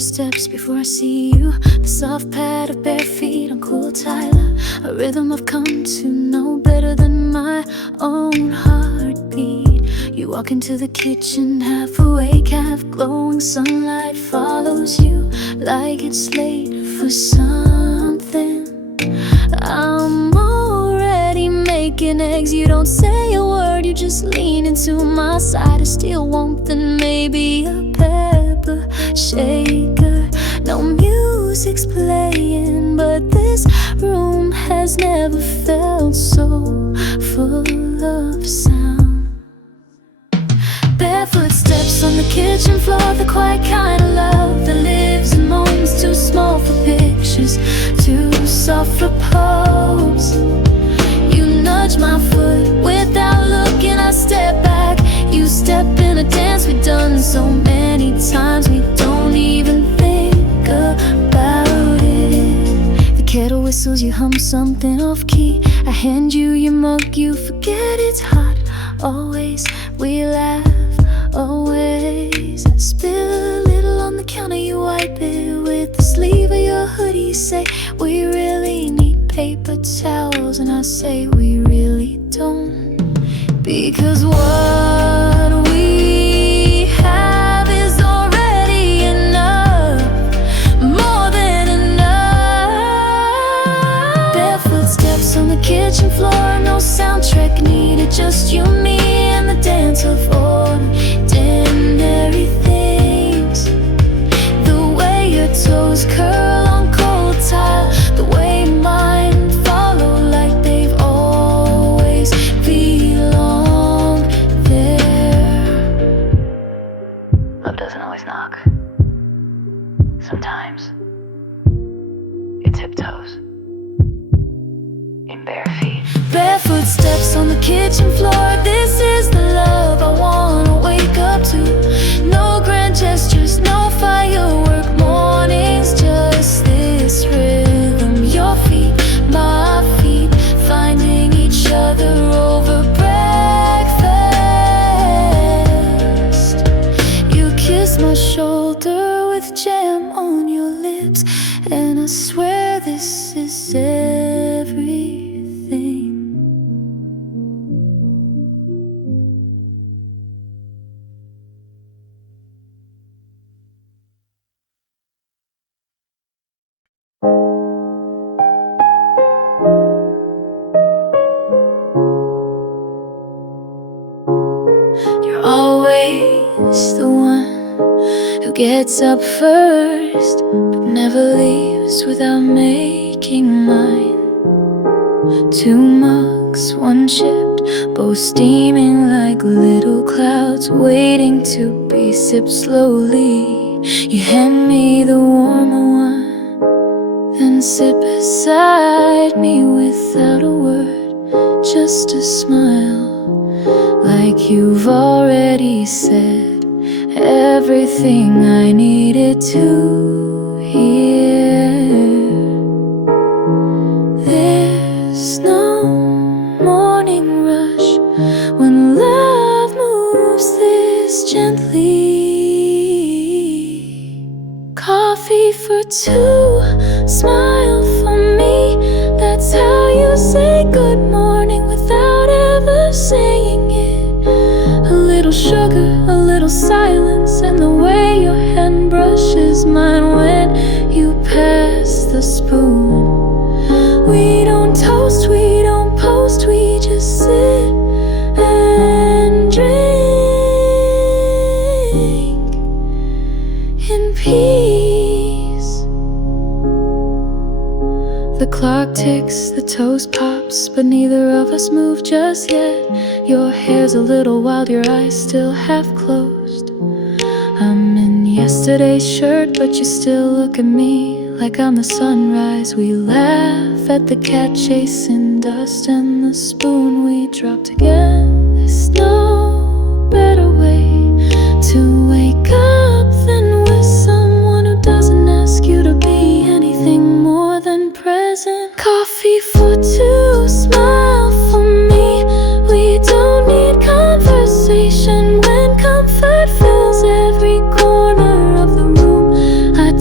your steps before I see you. The soft pad of bare feet on cool Tyler, a rhythm I've come to know better than my own heartbeat. You walk into the kitchen, half awake, half glowing. Sunlight follows you like it's late for something. I'm already making eggs. You don't say a word, you just lean into my side. I steal warmth and maybe a pepper shaker. No music's playing, but this room has never felt so full of sound. Barefoot steps on the kitchen floor, the quiet kind of love that lives in moments too small for pictures, too soft for pose. You nudge my foot without looking, I step back. You step in a dance we've done so many times we don't even think about it. The kettle whistles, you hum something off key. I hand you your mug, you forget it's hot. Always we laugh, always spill a little on the counter, you wipe it with the sleeve of your hoodie. Say we really need paper towels, and I say we really don't, because what we have is already enough, more than enough. Barefoot steps on the kitchen floor, no soundtrack needed, just you, me, and the dance of ordinary things. The way your toes curl on cold tile, the way mine follow like they've always belonged there. Love doesn't always knock. Sometimes it tiptoes in bare feet. Barefoot steps on the kitchen floor, this is the love I wanna wake up to. No grand gestures, no firework mornings, just this rhythm. Your feet, my feet, finding each other over breakfast. You kiss my shoulder with jam on your lips, and I swear this is everything. You're always the one who gets up first, but never leaves without making mine. 2 mugs, 1 chipped, both steaming like little clouds waiting to be sipped slowly. You hand me the warmer one, then sit beside me without a word, just a smile, like you've already said everything I needed to hear. There's no morning rush when love moves this gently. Coffee for 2, smile for me, that's how you say good morning without ever saying it. A little sugar, a little silence, and the way your hand brushes mine when you pass the spoon. We don't toast, we don't post, we just sit and drink in peace. The clock ticks, the toast pops, but neither of us move just yet. Your hair's a little wild, your eyes still half closed. I'm in yesterday's shirt, but you still look at me like I'm the sunrise. We laugh at the cat chasing dust and the spoon we dropped again. There's no better way to wake up than with someone who doesn't ask you to be anything more than present. Coffee for 2, smile for me, we don't need conversation when comfort fills every corner of the room. I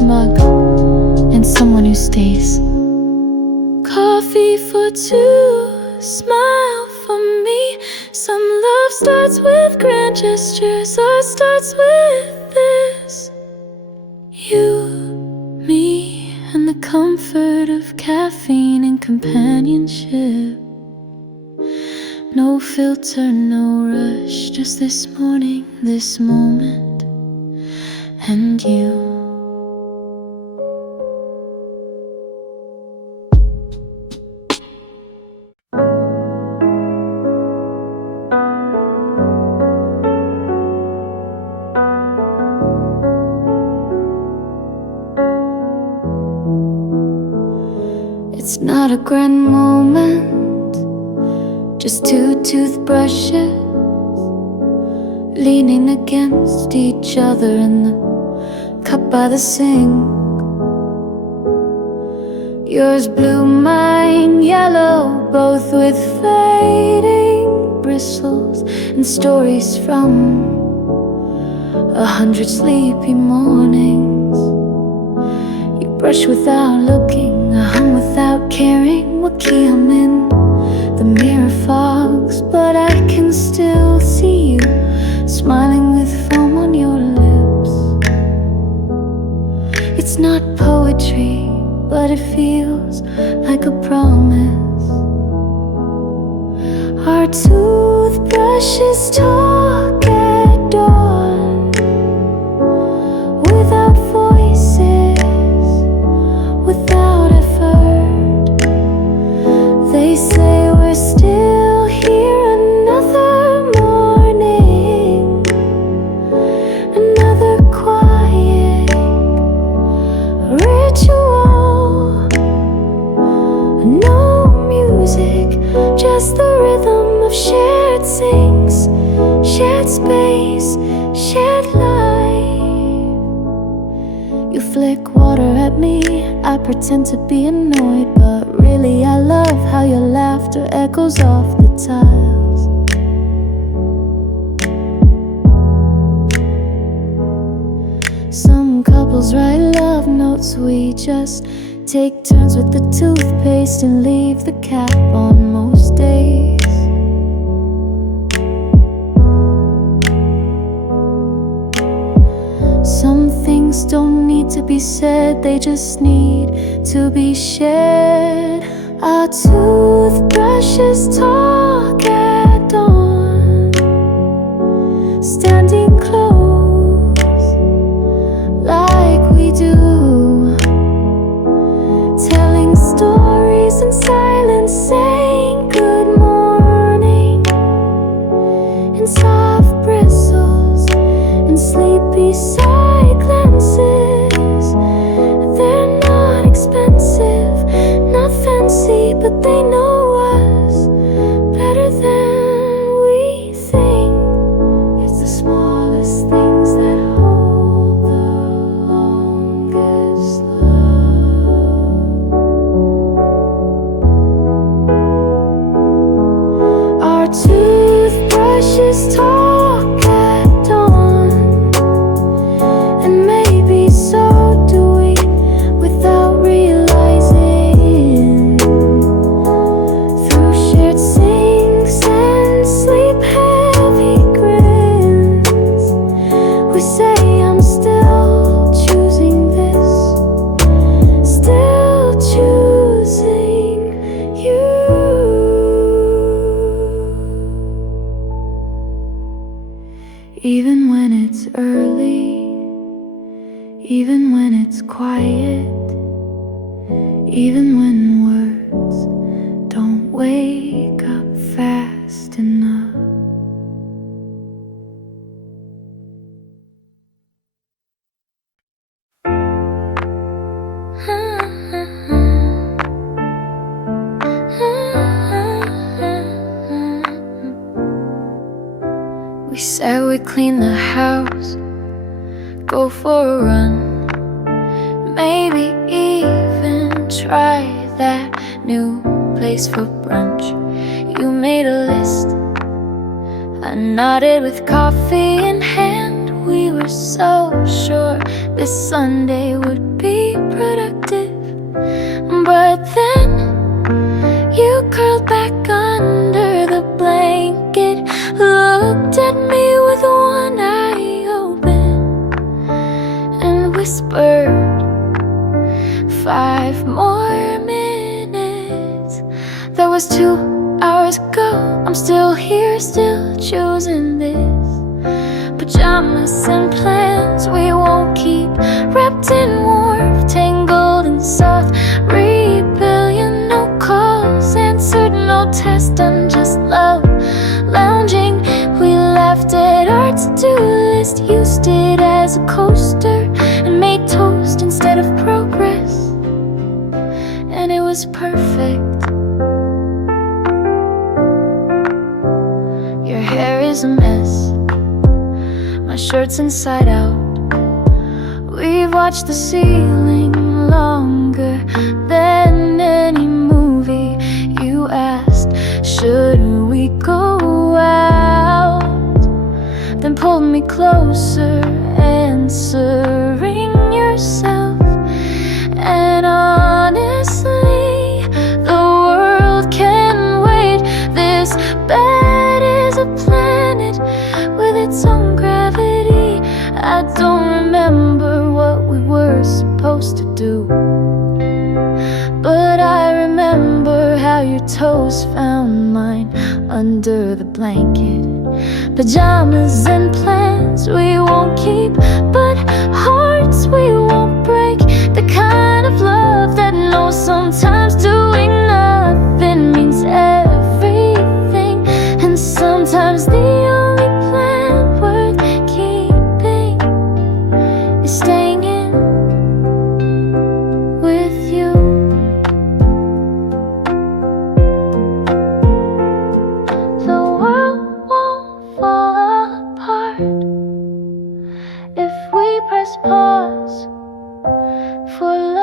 mug, and someone who stays. Coffee for two, smile for me. Some love starts with grand gestures, or starts with this. You, me, and the comfort of caffeine and companionship. No filter, no rush, just this morning, this moment, and you. It's not a grand moment, just two toothbrushes leaning against each other in the cup by the sink. Yours blue, mine yellow, both with fading bristles and stories from 100 sleepy mornings. You brush without looking, I hum without caring what key I'm in. The mirror fogs, but I can still see you smiling with foam on your lips. It's not poetry, but it feels like a promise. Our toothbrushes talk at dawn, without voices, without effort. They say we're still here another morning, another quiet ritual. No music, just the rhythm of shared sings, shared space, shared life. You flick water at me, I pretend to be annoyed, but really I love how your laughter echoes off the tiles. Some couples write love notes, we just take turns with the toothpaste and leave the cap on most days. Some things don't need to be said, they just need to be shared. Our toothbrushes talk at dawn, standing close like we do, telling stories in silence, saying good morning in soft bristles and sleepy side glances. They're not expensive, not fancy, but they know us better than we think. It's the smallest things that hold the longest love. Our toothbrushes talk at dawn, and maybe so do we without realizing. Through shared sinks and sleep-heavy grins, we say I'm still choosing this, still choosing you. Even when it's early, even when it's quiet, even when words don't wake up fast enough. We said we'd clean the house, go for a run, maybe even try that new place for brunch. You made a list, I nodded with coffee in hand. We were so sure this Sunday would be productive. But then you curled back under the blanket, looked at me with one eye open, and whispered, 5 more minutes. That was 2 hours ago. I'm still here, still choosing this. Pajamas and plans we won't keep, wrapped in warmth, tangled in soft rebellion. No calls answered, no test done, just love lounging. We laughed at our to-do list, used it as a coaster, and made toast instead of progress. And it was perfect. Your hair is a mess, my shirt's inside out. We've watched the ceiling longer than any movie. You asked, should we go out? Then pulled me closer, answering yourself. And honestly, the world can wait. This bed is a planet with its own gravity. I don't remember what we were supposed to do, but I remember how your toes found mine under the blanket. Pajamas and plans we won't keep, but hearts we won't break. The kind of love that knows sometimes doing nothing means everything, and sometimes the only plan worth keeping is staying in with you. The world won't fall apart if we press pause for love.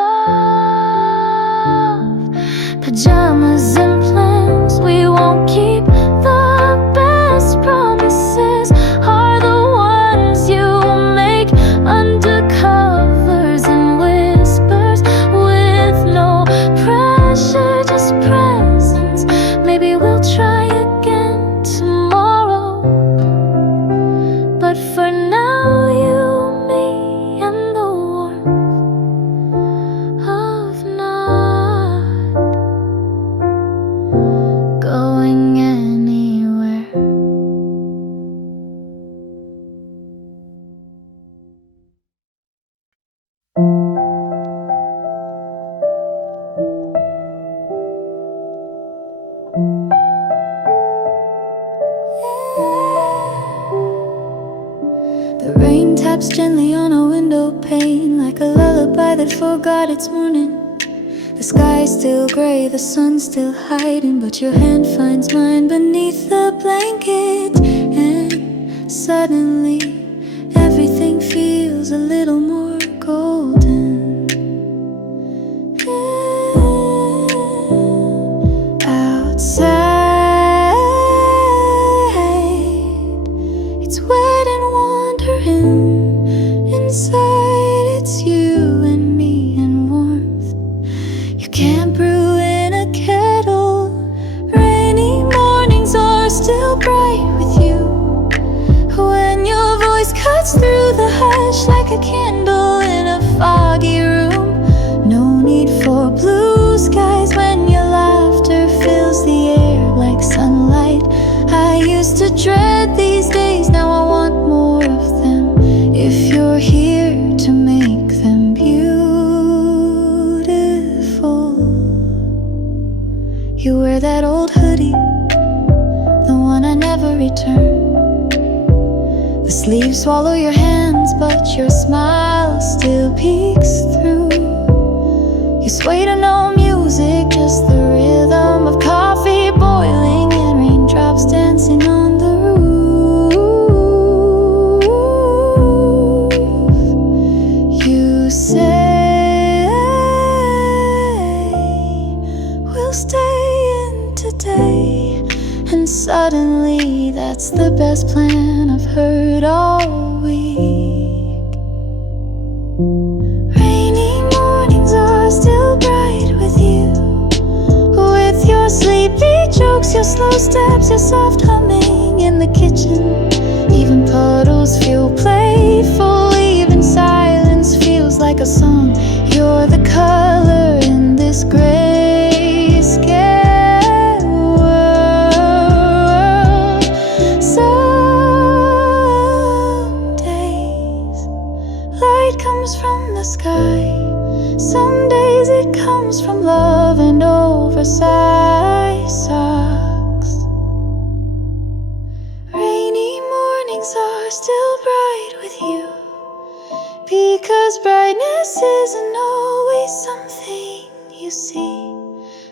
Pajamas and plans we won't keep. The best promises are the ones you make under covers and whispers, with no pressure, just presence. Maybe we'll try again tomorrow, but for now, you, me, and the warmth of not going anywhere. The rain taps gently on a window pane, like a lullaby that forgot its morning. The sky's still gray, the sun's still hiding, but your hand finds mine beneath the blanket. And suddenly, everything feels a little more golden. Outside, it's wet and wandering. Inside, it's you and me and warmth. You can't brew in a kettle. Rainy mornings are still bright with you. When your voice cuts through the hush like a candle in a foggy room. No need for blue skies when your laughter fills the air like sunlight. I used to dread these days, now I want more of them. If you're here to make them beautiful. You wear that old hoodie, the one I never returned. The sleeves swallow your hands, but your smile still peeks through. You sway to no music, just the rhythm of coffee boiling and raindrops dancing on the roof. You say we'll stay in today, and suddenly that's the best plan I've heard all week. Rainy mornings are still bright with you, with your sleepy jokes, your slow steps, your soft humming in the kitchen. Even puddles feel playful, even silence feels like a song. You're the color in this grayscale world. Some days light comes from the sky, some days it comes from love and oversized socks. Rainy mornings are still bright with you, because brightness isn't always something you see.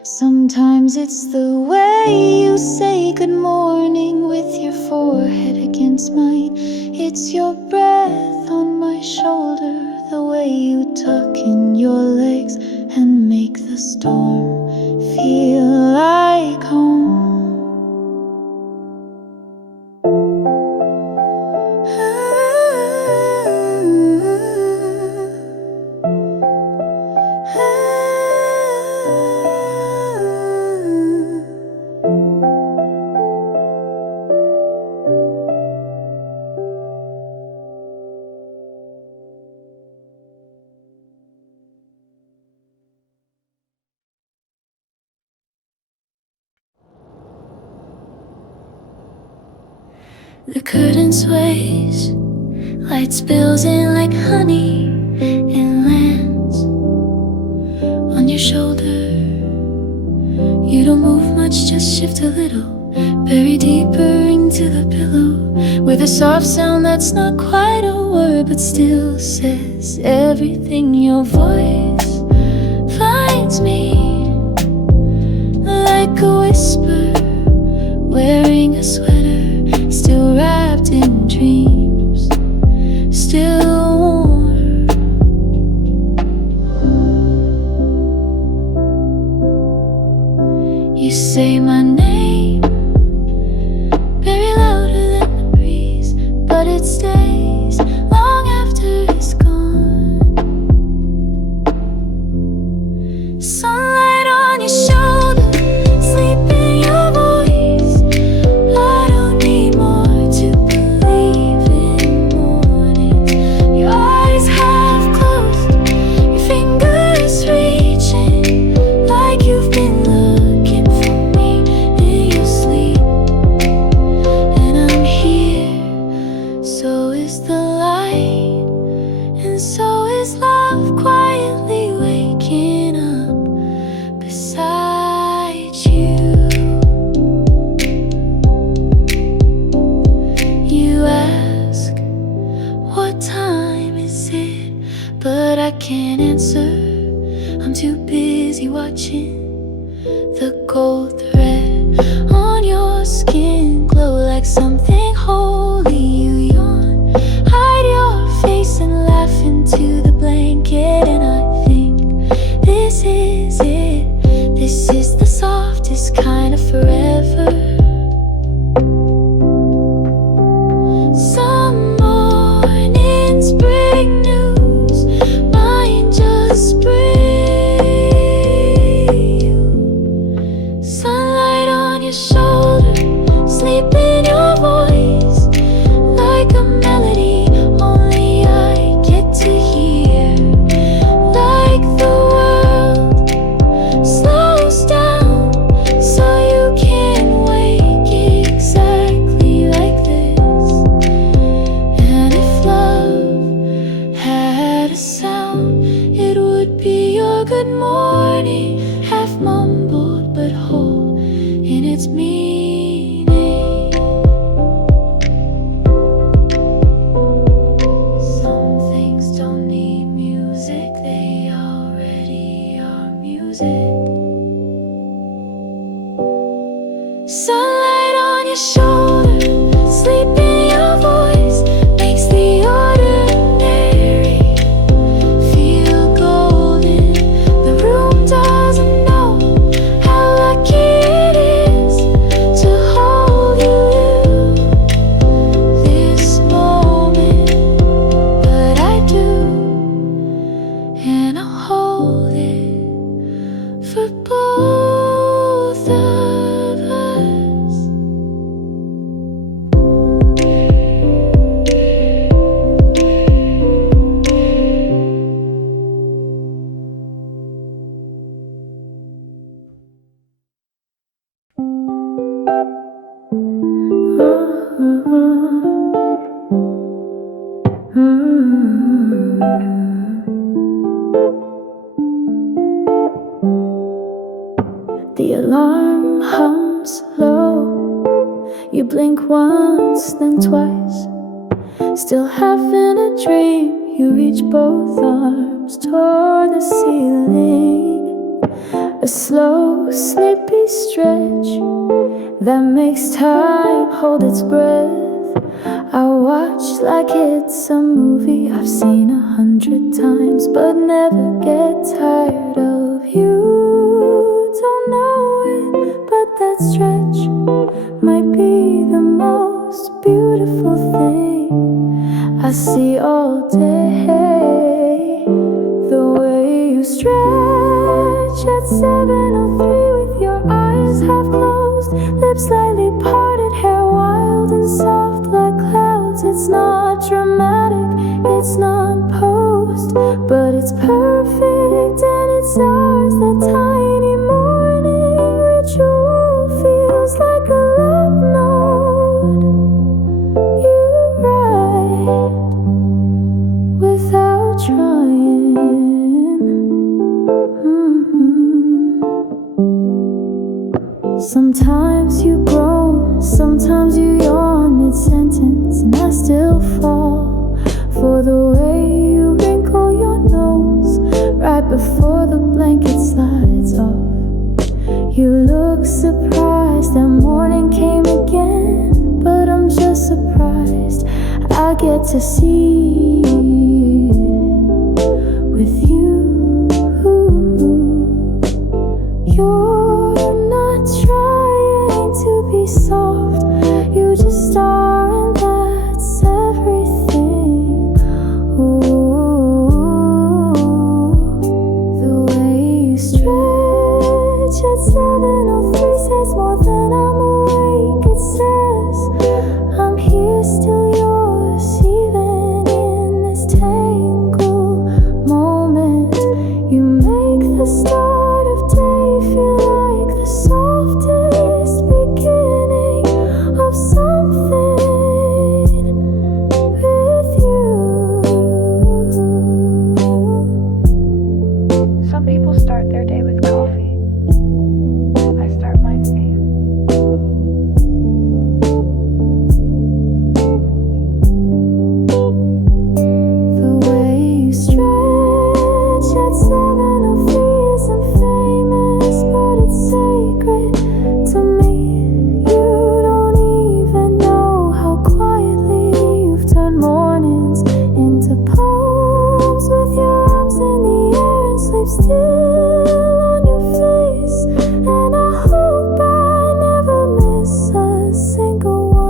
Sometimes it's the way you say good morning with your forehead against mine. It's your breath on my shoulder, the way you tuck in your legs and make the storm feel like home. The curtain sways, light spills in like honey and lands on your shoulder. You don't move much, just shift a little, bury deeper into the pillow, with a soft sound that's not quite a word but still says everything. Your voice finds me like a whisper, wearing a sweater, still wrapped in dreams, still warm. You say my name, very louder than the breeze, but it stays long after it's gone. Sunlight on your shoulder, sleep in your voice. I don't need more to believe in mornings. Your eyes half closed, your fingers reaching like you've been looking for me in your sleep. And I'm here, so is the light, and so is love quietly waking up beside you. You ask, what time is it? But I can't answer, I'm too busy watching the gold thread on your skin glow like something holy. You yawn, hide your face and laugh into the blanket. And I think this is it, this is the softest kind of forever. Some mornings bring news, mine just bring you. Sunlight on your shoulder, sleep in your voice, like a melody only I get to hear. Like the world slows down, so you can wake exactly like this. And if love had a sound, it would be your good morning, half mumbled but whole in its meaning. Some things don't need music, they already are music. Sunlight on your shoulder, sleep in your voice, makes the ordinary feel golden. The room doesn't know how lucky it is to hold you this moment, but I do. alarm hums low. You blink once, then twice. Still having a dream, you reach both arms toward the ceiling. A slow, sleepy stretch that makes time hold its breath. I watch like it's a movie I've seen 100 times, but never get tired of. You don't know it, but that stretch might be the most beautiful thing I see all day. The way you stretch at 7:03 with your eyes half closed, lips slightly parted, hair wild and soft like clouds. It's not dramatic, it's not posed, but it's perfect and it's ours. That tiny morning ritual feels like a love note you write without trying. Sometimes you groan, sometimes you yawn mid-sentence, and I still fall for the way you wrinkle your nose right before the blanket slides off. You look surprised that morning came again, but I'm just surprised I get to see with you. You're not trying to be soft, you just are, and that's everything. Ooh, the way you stretch at 7:03 says more than I'm awake. It says I'm here, still yours, even in this tangled moment. You make the start of day feel like the softest beginning of something with you. Some people start their day with coffee. I start mine same. The way you stretch at 7:03 isn't famous, but it's sacred to me. You don't even know how quietly you've turned mornings into poems with your arms in the air and sleep still on your face. And I hope I never miss a single one.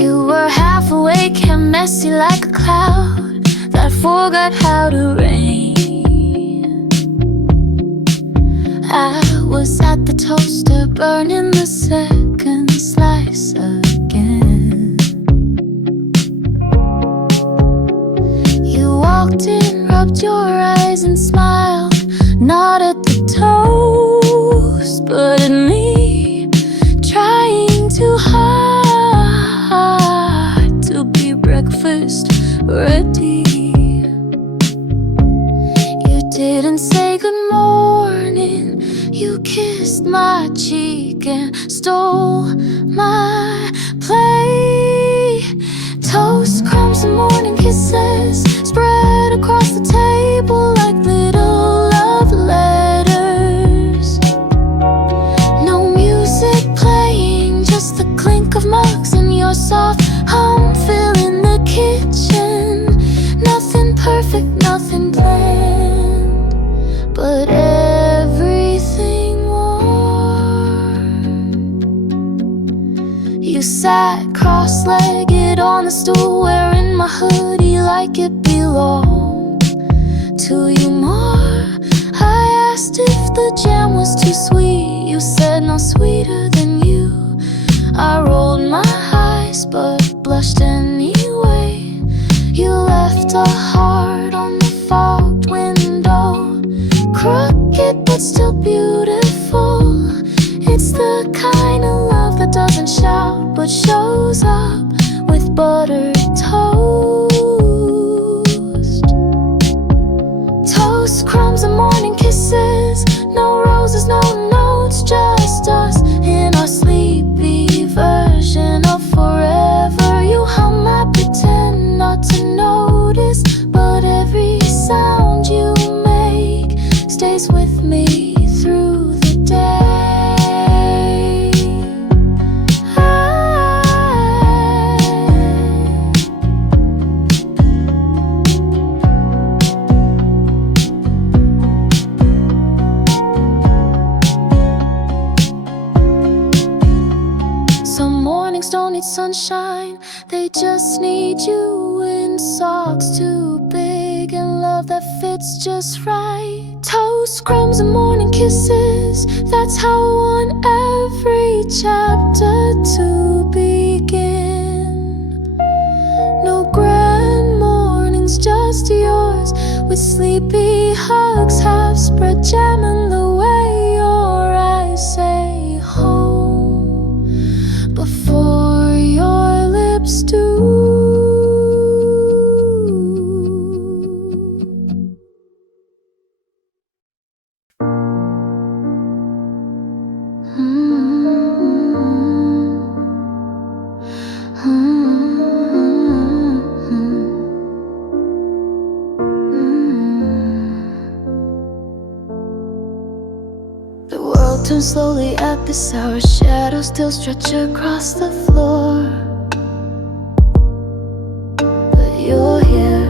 You were half awake and messy like a cloud that forgot how to rain. I was at the toaster burning the second slice again. You walked in, rubbed your eyes and smiled, not at the toast, but at me, trying too hard to be breakfast ready. You didn't say good morning, you kissed my cheek and stole my plate. Toast, crumbs and morning kisses spread across the table like little love letters. No music playing, just the clink of mugs and your soft hum filling the kitchen. Nothing perfect, nothing planned, but everything warm. You sat cross-legged on the stool, wearing my hoodie like it belonged to you more. I asked if the jam was too sweet. You said no sweeter than you. I rolled my eyes but blushed anyway. You left a heart on the fogged window, crooked but still beautiful. It's the kind of love that doesn't shout but shows up with buttered toast. Toast, crumbs, and morning kisses. No roses, no notes, just us in our sleepy version of forever. You hum, I pretend not to notice, but every sound you make stays with me through the day. Some mornings don't need sunshine, they just need you in socks too big and love that fits just right. Toast, crumbs, and morning kisses, that's how I want every chapter to begin. No grand mornings, just yours, with sleepy hugs, half spread jam in the way your eyes say home before your lips do. The world turns slowly at this hour, shadows still stretch across the floor. But you're here,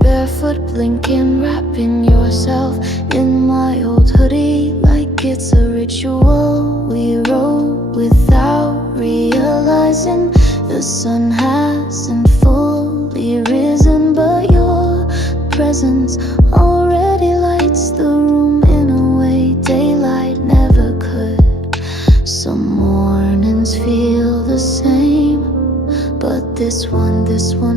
barefoot, blinking, wrapping yourself in my old hoodie like it's a ritual. We roll without realizing the sun hasn't fully risen, but your presence already lights the room in a way daylight never could. Some mornings feel the same, but this one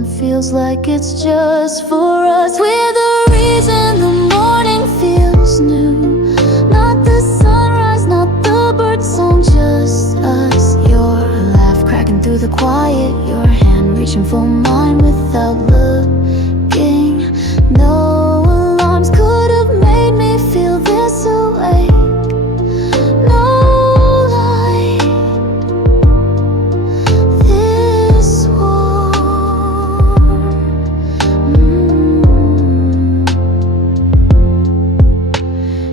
feels like it's just for us. We're the reason the morning feels new. Not the sunrise, not the bird song, just us. Your laugh cracking through the quiet, your hand reaching for mine without looking. No alarms could have made me feel this awake. No light this warm.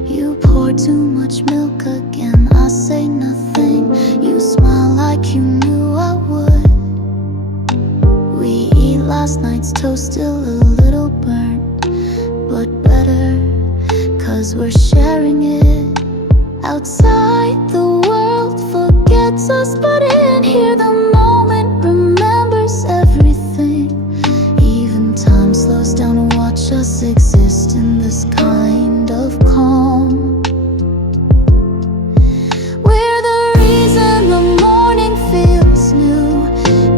You pour too much milk again, I say nothing. You smile like you knew I would. We eat last night's toast, still a little burnt, but better, 'cause we're sharing it. Outside the world forgets us, but in here the moment remembers everything. Even time slows down to watch us exist in this kind of calm. We're the reason the morning feels new,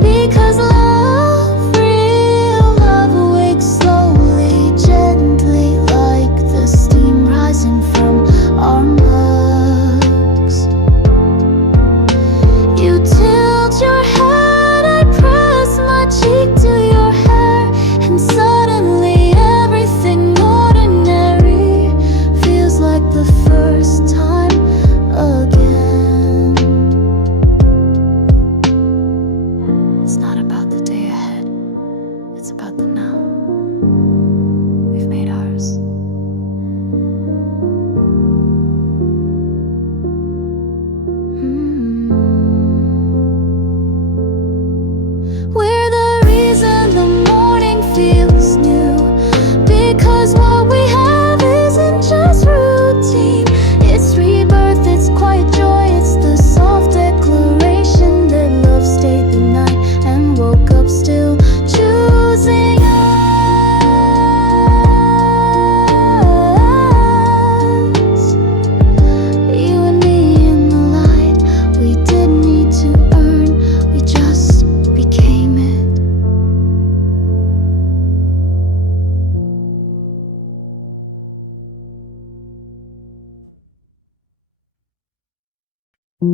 because love, real love, awakes slowly, gently, like the steam rising from our mud. You're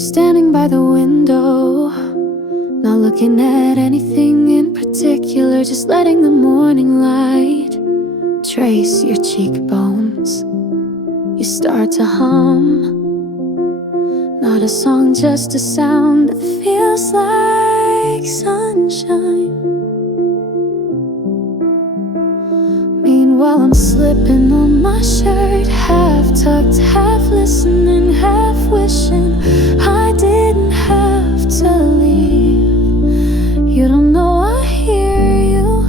standing by the window, not looking at anything in particular, just letting the morning light trace your cheekbones. You start to hum, not a song, just a sound that feels like sunshine. Meanwhile, I'm slipping on my shirt, half tucked, half listening, half wishing I didn't have to leave. You don't know I hear you,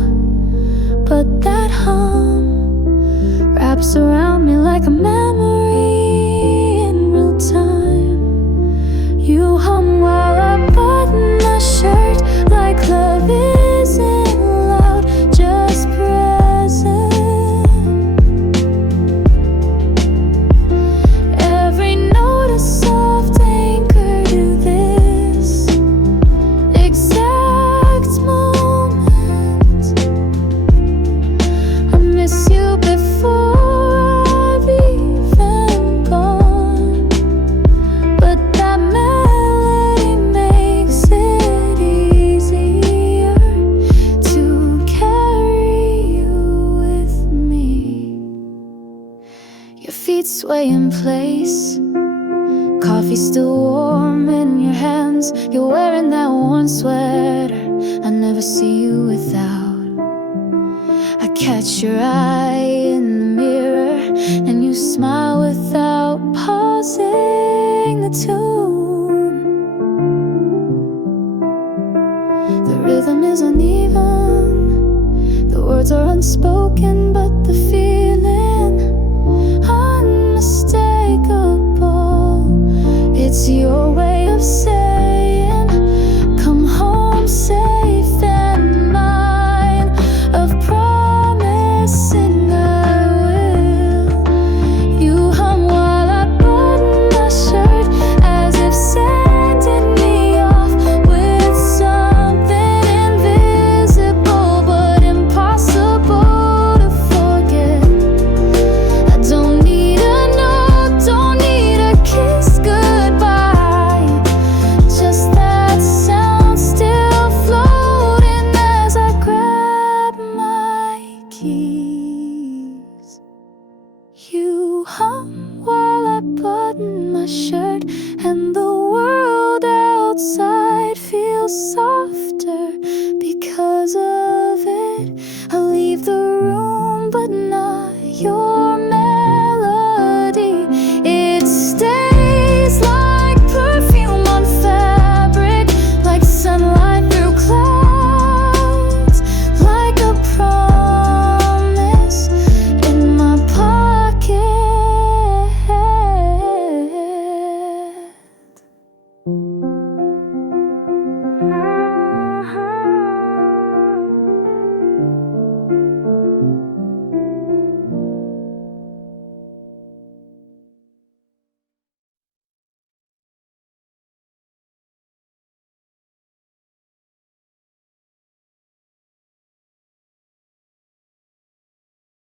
but that hum wraps around me like a memory in real time. You hum while I button my shirt, like love isn't loud, just present. Every note a soft anchor to this exact moment. I miss you before I've even gone, but that melody makes it easier to carry you with me. Your feet sway in place, coffee still warm in your hands. You're wearing that worn sweater I never see you without. I catch your eye in the mirror, and you smile without pausing the tune. The rhythm is uneven, the words are unspoken, but the feeling unmistakable. It's your way of saying